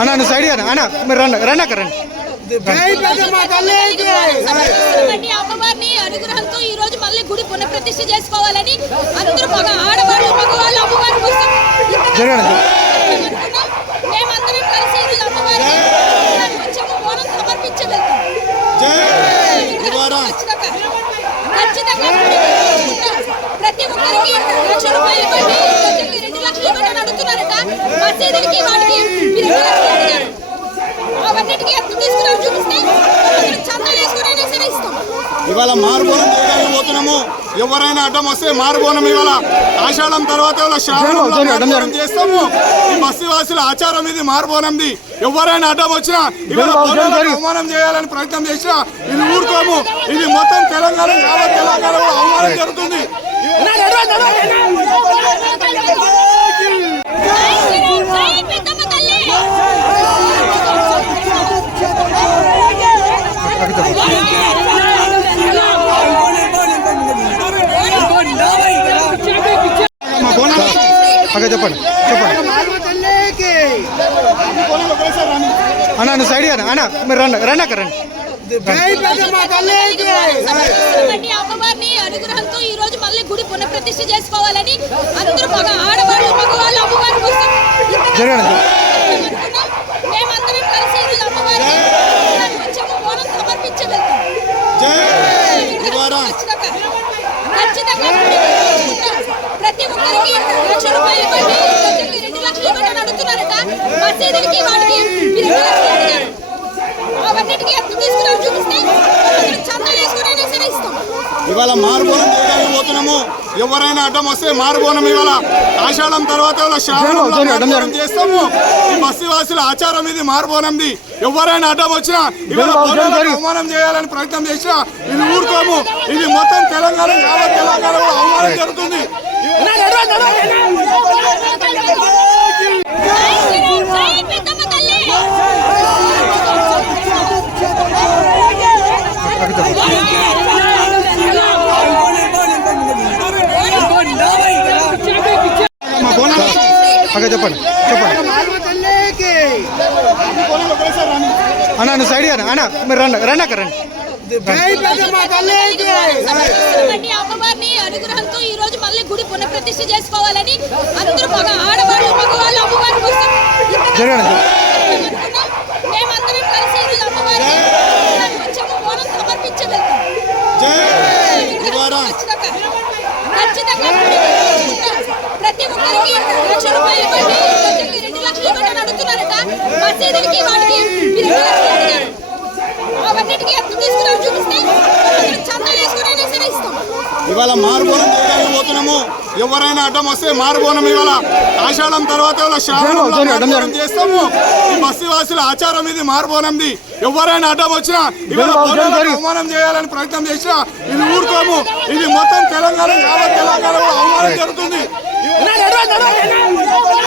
అన్న నువ్వు సైడ్ అన్న మీరు రండి అక్క రండి. అమ్మవారిని అనుగ్రహంతో ఈ రోజు మళ్ళీ గుడి పునఃప్రతిష్ఠ చేసుకోవాలని అందరూ ఆడవాళ్ళు మగవాళ్ళు అమ్మవారి కోసం మేమందరం కలిసి ఈ రోజు అమ్మవారికి బోనం సమర్పించి వెళ్తాం. ఖచ్చితంగా ప్రతి ఒక్కరికి 1,00,000 రూపాయలు ఇవ్వండి, 2 లక్షలు ఇవ్వండి అడుగుతున్నారట. మసీదులకి వాటికి 2 లక్షలు అడిగారు. అవన్నిటికీ ఎంత తీసుకున్నారో చూపిస్తే చందాలు వేసుకుని సరే ఇస్తాం. ఇవాళ మారుబోనం చేయడానికి పోతున్నాము. ఎవరైనా అడ్డం వస్తే మారుబోనం ఇవాళ ఆషాఢం తర్వాత శ్రావణం చేస్తాము. ఈ బస్తీవాసుల ఆచారం ఇది, మారుబోనంది. ఎవరైనా అడ్డం వచ్చినా ఇవాళ అవమానం చేయాలని ప్రయత్నం చేసినా ఇది ఊరుకోము. ఇది మొత్తం తెలంగాణ, యావత్ తెలంగాణలో అవమానం జరుగుతుంది. చెప్పండి అన్న నువ్వు సైడ్ అన్న మీరు రండి అక్క రండి. అమ్మవారిని అనుగ్రహంతో ఈ రోజు మళ్ళీ గుడి పునఃప్రతిష్ఠ చేసుకోవాలని అందరూ ఆడవాళ్ళు మగవాళ్ళు అమ్మవారి కోసం మేమందరం కలిసి ఈ రోజు అమ్మవారికి బోనం సమర్పించి వెళ్తాం. ఖచ్చితంగా ప్రతి ఒక్కరికి 1,00,000 రూపాయలు ఇవ్వండి, 2 లక్షలు ఇవ్వండి అడుగుతున్నారట. మసీదులకి వాటికి 2 లక్షలు అడిగారు. అవన్నిటికీ ఎంత తీసుకున్నారో చూపిస్తే చందాలు వేసుకుని సరే ఇస్తాం. ఇవాళ మారుబోనం చేయడానికి పోతున్నాము. ఎవరైనా అడ్డం వస్తే మారుబోనం ఇవాళ ఆషాఢం తర్వాత శ్రావణం చేస్తాము. ఈ బస్తీవాసుల ఆచారం ఇది, మారుబోనంది. ఎవరైనా అడ్డం వచ్చినా ఇవాళ అవమానం చేయాలని ప్రయత్నం చేసినా ఇది ఊరుకోము. ఇది మొత్తం తెలంగాణ, యావత్ తెలంగాణలో అవమానం జరుగుతుంది. చెప్పండి అన్న నువ్వు సైడ్ అన్న మీరు రండి అక్క రండి. అమ్మవారిని అనుగ్రహంతో ఈ రోజు మళ్ళీ గుడి పునఃప్రతిష్ఠ చేసుకోవాలని అందరూ ఆడవాళ్ళు మగవాళ్ళు అమ్మవారి కోసం మేమందరం కలిసి ఈ రోజు అమ్మవారికి బోనం సమర్పించి వెళ్తాం. ఖచ్చితంగా ప్రతి ఒక్కరికి 1,00,000 రూపాయలు ఇవ్వండి, 2 లక్షలు ఇవ్వండి అడుగుతున్నారట. మసీదులకి వాటికి 2 లక్షలు అడిగారు. అవన్నిటికీ ఎంత తీసుకున్నారో చూపిస్తే చందాలు వేసుకుని సరే ఇస్తాం. ఇవాళ మారుబోనం చేయడానికి పోతున్నాము. ఎవరైనా అడ్డం వస్తే మారుబోనం ఇవాళ ఆషాఢం తర్వాత శ్రావణం చేస్తాము. ఈ బస్తీవాసుల ఆచారం ఇది, మారుబోనంది. ఎవరైనా అడ్డం వచ్చినా ఇవాళ అవమానం చేయాలని ప్రయత్నం చేసినా ఇది ఊరుకోము. ఇది మొత్తం తెలంగాణ, యావత్ తెలంగాణలో అవమానం జరుగుతుంది.